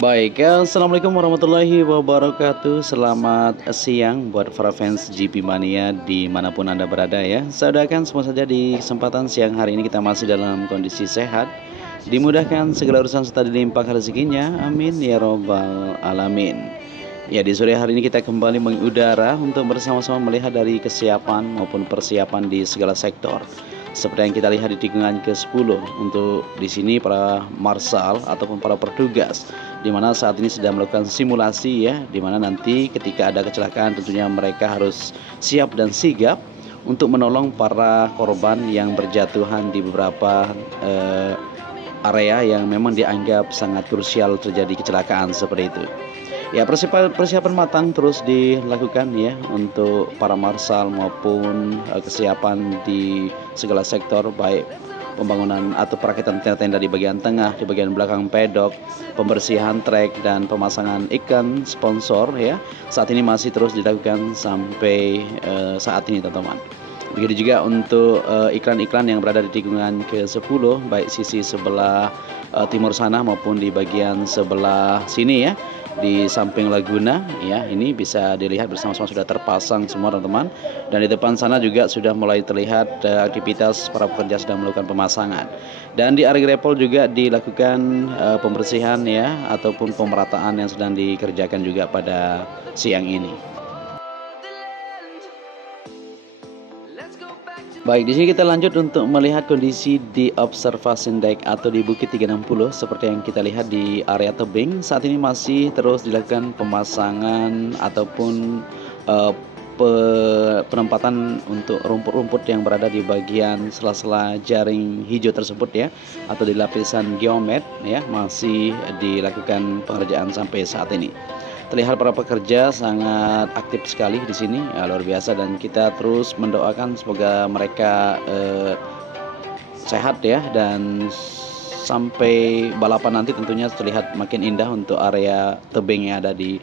Baik, ya, Assalamualaikum warahmatullahi wabarakatuh. Selamat siang buat para fans GP Mania dimanapun Anda berada ya. Saya doakan semua saja di kesempatan siang hari ini kita masih dalam kondisi sehat, dimudahkan segala urusan serta dilimpahkan rezekinya. Amin ya robbal alamin. Ya, di sore hari ini kita kembali mengudara untuk bersama-sama melihat dari kesiapan maupun persiapan di segala sektor. Seperti yang kita lihat di tikungan ke-10 untuk di sini para marshal ataupun para petugas, di mana saat ini sedang melakukan simulasi ya, di mana nanti ketika ada kecelakaan tentunya mereka harus siap dan sigap untuk menolong para korban yang berjatuhan di beberapa area yang memang dianggap sangat krusial terjadi kecelakaan seperti itu. Ya, persiapan matang terus dilakukan ya untuk para marshal maupun kesiapan di segala sektor, baik pembangunan atau perakitan tenda-tenda di bagian tengah, di bagian belakang pedok, pembersihan trek dan pemasangan iklan sponsor ya. Saat ini masih terus dilakukan sampai saat ini teman-teman. Begitu juga untuk iklan-iklan yang berada di tikungan ke-10, baik sisi sebelah timur sana maupun di bagian sebelah sini ya, di samping Laguna ya, ini bisa dilihat bersama-sama sudah terpasang semua teman-teman. Dan di depan sana juga sudah mulai terlihat aktivitas para pekerja sedang melakukan pemasangan. Dan di area grapple juga dilakukan pembersihan ya, ataupun pemerataan yang sedang dikerjakan juga pada siang ini. Baik, di sini kita lanjut untuk melihat kondisi di observation deck atau di Bukit 360. Seperti yang kita lihat di area tebing, saat ini masih terus dilakukan pemasangan ataupun penempatan untuk rumput-rumput yang berada di bagian sela-sela jaring hijau tersebut ya, atau di lapisan geomet ya, masih dilakukan pengerjaan sampai saat ini. Terlihat para pekerja sangat aktif sekali di sini, ya, luar biasa, dan kita terus mendoakan semoga mereka sehat ya, dan sampai balapan nanti tentunya terlihat makin indah untuk area tebing yang ada di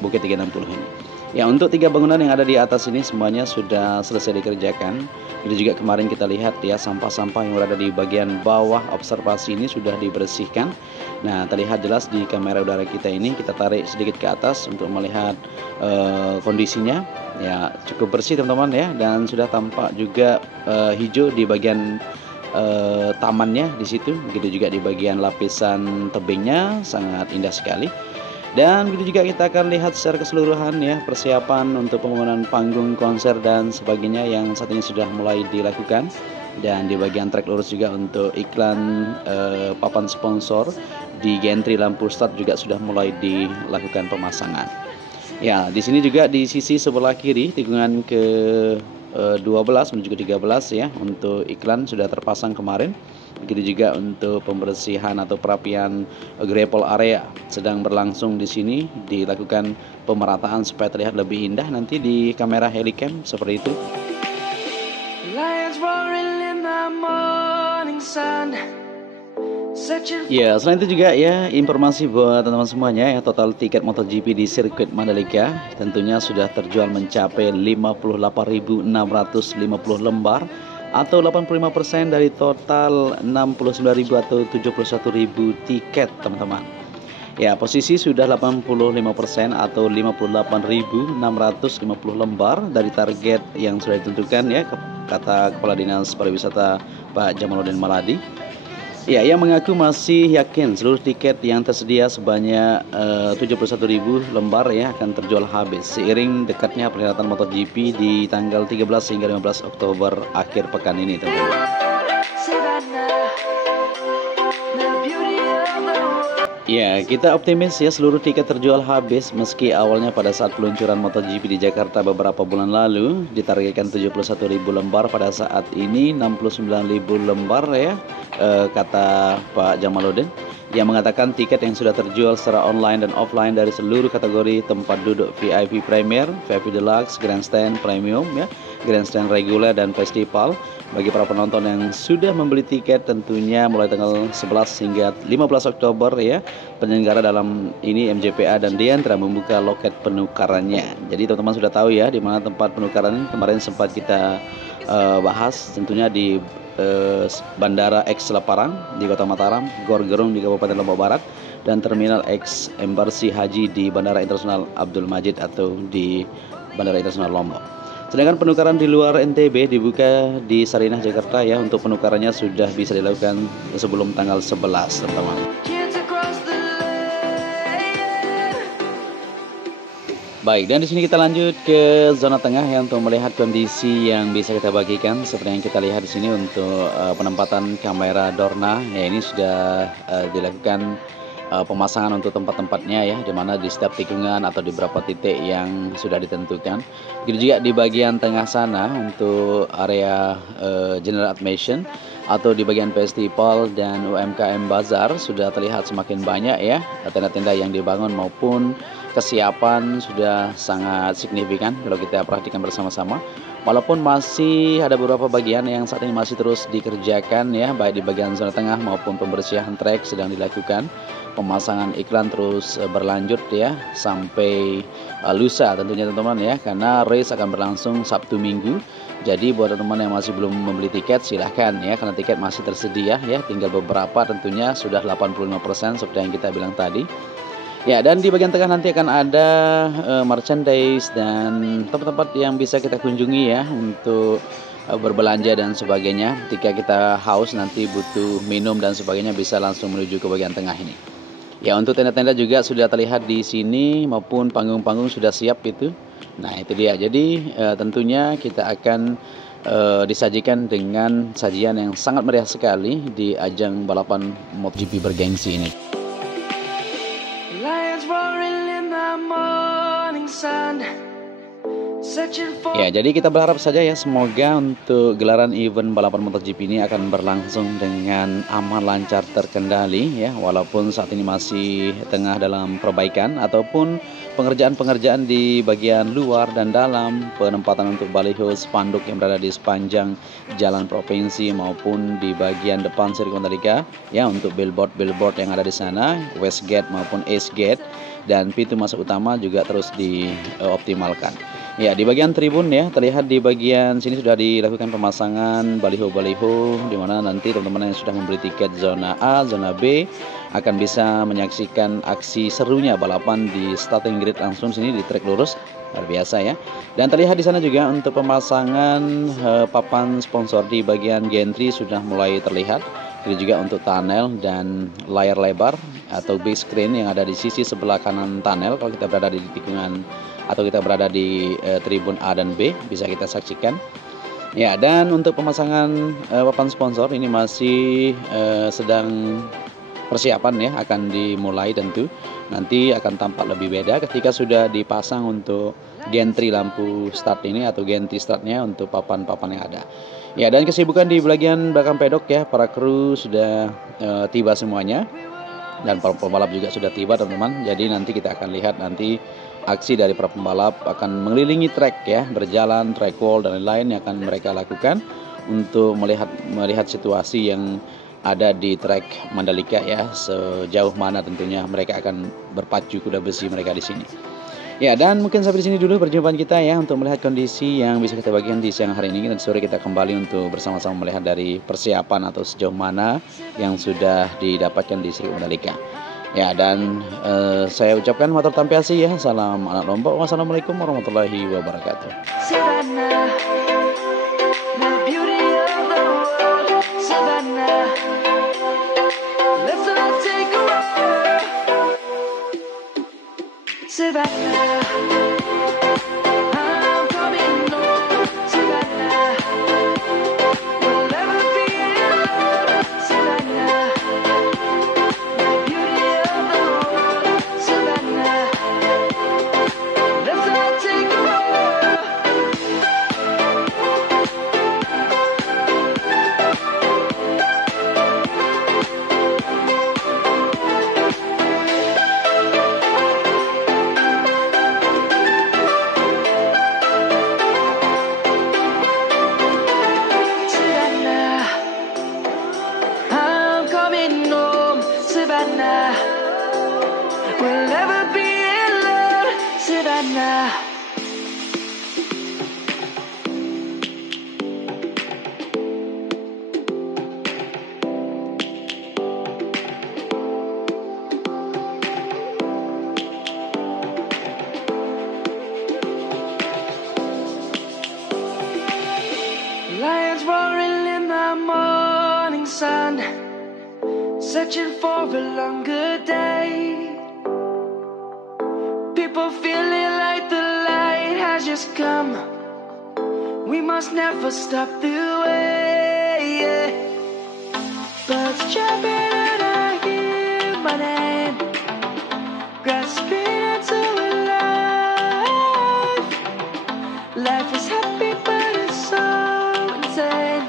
Bukit 360 ini. Ya, untuk 3 bangunan yang ada di atas ini semuanya sudah selesai dikerjakan. Itu juga kemarin kita lihat ya, sampah-sampah yang berada di bagian bawah observasi ini sudah dibersihkan. Nah, terlihat jelas di kamera udara kita ini, kita tarik sedikit ke atas untuk melihat kondisinya. Ya, cukup bersih teman-teman ya, dan sudah tampak juga hijau di bagian tamannya di situ. Begitu juga di bagian lapisan tebingnya sangat indah sekali. Dan begitu juga kita akan lihat secara keseluruhan ya, persiapan untuk pembangunan panggung konser dan sebagainya yang saat ini sudah mulai dilakukan. Dan di bagian trek lurus juga untuk iklan papan sponsor di gantry lampu start juga sudah mulai dilakukan pemasangan. Ya, di sini juga di sisi sebelah kiri tikungan ke 12 menuju ke 13 ya, untuk iklan sudah terpasang kemarin. Begitu juga untuk pembersihan atau perapian grapple area sedang berlangsung di sini, dilakukan pemerataan supaya terlihat lebih indah nanti di kamera helicam seperti itu. Ya, selain itu juga ya, informasi buat teman-teman semuanya ya, total tiket MotoGP di sirkuit Mandalika tentunya sudah terjual mencapai 58.650 lembar atau 85% dari total 69.000 atau 71.000 tiket teman-teman. Ya, posisi sudah 85% atau 58.650 lembar dari target yang sudah ditentukan ya, kata Kepala Dinas Pariwisata Pak Jamaluddin Maladi. Ya, ia mengaku masih yakin seluruh tiket yang tersedia sebanyak 71.000 lembar ya akan terjual habis seiring dekatnya perhelatan MotoGP di tanggal 13 hingga 15 Oktober akhir pekan ini teman-teman. Ya, kita optimis ya seluruh tiket terjual habis, meski awalnya pada saat peluncuran MotoGP di Jakarta beberapa bulan lalu ditargetkan 71.000 lembar, pada saat ini 69.000 lembar ya, kata Pak Jamaluddin, yang mengatakan tiket yang sudah terjual secara online dan offline dari seluruh kategori tempat duduk VIP Premier, VIP Deluxe, Grandstand Premium ya, Grandstand Reguler dan Festival. Bagi para penonton yang sudah membeli tiket tentunya mulai tanggal 11 hingga 15 Oktober ya, penyelenggara dalam ini MJPA dan Diantra membuka loket penukarannya. Jadi teman-teman sudah tahu ya di mana tempat penukaran. Kemarin sempat kita bahas tentunya di Bandara X Leparang di Kota Mataram, Gor Gerung di Kabupaten Lombok Barat, dan Terminal X Embarsi Haji di Bandara Internasional Abdul Majid atau di Bandara Internasional Lombok. Sedangkan penukaran di luar NTB dibuka di Sarinah, Jakarta ya. Untuk penukarannya sudah bisa dilakukan sebelum tanggal 11, teman-teman. Baik, dan di sini kita lanjut ke zona tengah ya untuk melihat kondisi yang bisa kita bagikan. Seperti yang kita lihat di sini untuk penempatan kamera Dorna ya, ini sudah dilakukan pemasangan untuk tempat-tempatnya ya, di mana di setiap tikungan atau di beberapa titik yang sudah ditentukan. Begitu juga di bagian tengah sana untuk area General Admission atau di bagian festival dan UMKM Bazar sudah terlihat semakin banyak ya tenda-tenda yang dibangun maupun kesiapan sudah sangat signifikan kalau kita perhatikan bersama-sama. Walaupun masih ada beberapa bagian yang saat ini masih terus dikerjakan ya, baik di bagian zona tengah maupun pembersihan trek sedang dilakukan. Pemasangan iklan terus berlanjut ya sampai lusa tentunya teman-teman ya, karena race akan berlangsung Sabtu Minggu. Jadi buat teman-teman yang masih belum membeli tiket silahkan ya, karena tiket masih tersedia ya, tinggal beberapa tentunya sudah 85% seperti yang kita bilang tadi. Ya, dan di bagian tengah nanti akan ada merchandise dan tempat-tempat yang bisa kita kunjungi ya untuk berbelanja dan sebagainya. Ketika kita haus nanti butuh minum dan sebagainya bisa langsung menuju ke bagian tengah ini. Ya, untuk tenda-tenda juga sudah terlihat di sini maupun panggung-panggung sudah siap itu. Nah, itu dia. Jadi tentunya kita akan disajikan dengan sajian yang sangat meriah sekali di ajang balapan MotoGP bergengsi ini. Ya, jadi kita berharap saja ya, semoga untuk gelaran event balapan MotoGP ini akan berlangsung dengan aman, lancar, terkendali ya, walaupun saat ini masih tengah dalam perbaikan ataupun pengerjaan-pengerjaan di bagian luar dan dalam, penempatan untuk baliho spanduk yang berada di sepanjang jalan provinsi maupun di bagian depan sirkuit Mandalika ya, untuk billboard yang ada di sana, West Gate maupun East Gate, dan pintu masuk utama juga terus dioptimalkan. Ya, di bagian tribun ya, terlihat di bagian sini sudah dilakukan pemasangan baliho-baliho, di mana nanti teman-teman yang sudah membeli tiket zona A, zona B akan bisa menyaksikan aksi serunya balapan di starting grid langsung sini di trek lurus, luar biasa ya. Dan terlihat di sana juga untuk pemasangan papan sponsor di bagian gantry sudah mulai terlihat. Ini juga untuk tunnel dan layar lebar atau big screen yang ada di sisi sebelah kanan tunnel. Kalau kita berada di tikungan atau kita berada di tribun A dan B bisa kita saksikan. Ya, dan untuk pemasangan papan sponsor ini masih sedang persiapan ya, akan dimulai tentu. Nanti akan tampak lebih beda ketika sudah dipasang untuk gantry lampu start ini atau gantry startnya untuk papan-papan yang ada. Ya, dan kesibukan di bagian belakang pedok ya, para kru sudah tiba semuanya dan para pembalap juga sudah tiba teman-teman. Jadi nanti kita akan lihat nanti aksi dari para pembalap akan mengelilingi trek ya, berjalan, track wall dan lain-lain yang akan mereka lakukan untuk melihat situasi yang ada di trek Mandalika ya, sejauh mana tentunya mereka akan berpacu kuda besi mereka di sini. Ya, dan mungkin sampai di sini dulu perjumpaan kita ya untuk melihat kondisi yang bisa kita bagikan di siang hari ini. Dan sore kita kembali untuk bersama-sama melihat dari persiapan atau sejauh mana yang sudah didapatkan di sirkuit Mandalika. Ya, dan saya ucapkan matur tampiasi ya. Salam anak Lombok. Wassalamualaikum warahmatullahi wabarakatuh. Savannah, the beauty of the world, Savannah. Let's all take a ride. Savannah, I'm coming home, Savannah. We'll never be alone, Savannah. The beauty of the world, Savannah. Let's all take a ride. We'll never be alone, Savannah. searching for a longer day. People feeling like the light has just come. We must never stop the way. Birds jumping and I hear my name, grasping into life. Life is happy but it's so insane.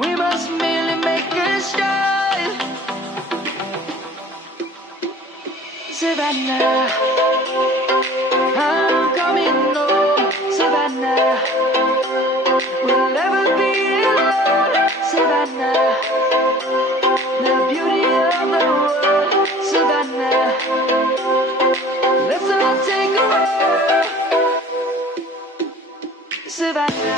We must merely make a start. Savannah, I'm coming home. Savannah, we'll never be alone. Savannah, the beauty of the world. Savannah, let's all take a walk. Savannah.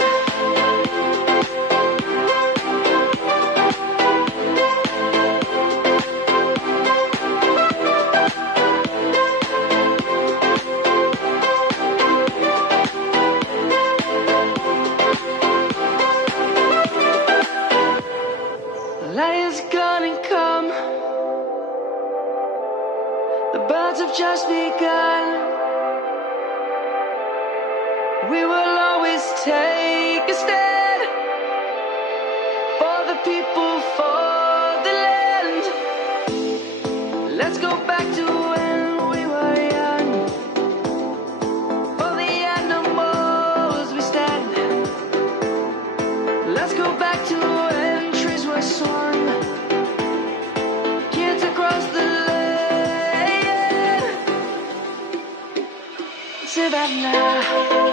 Lion's gonna come. The birds have just begun. We will always take a stand for the people, for the land. Let's go back to when we were young. For the animals we stand. Let's go back to when trees were swung. Kids across the land. Savannah.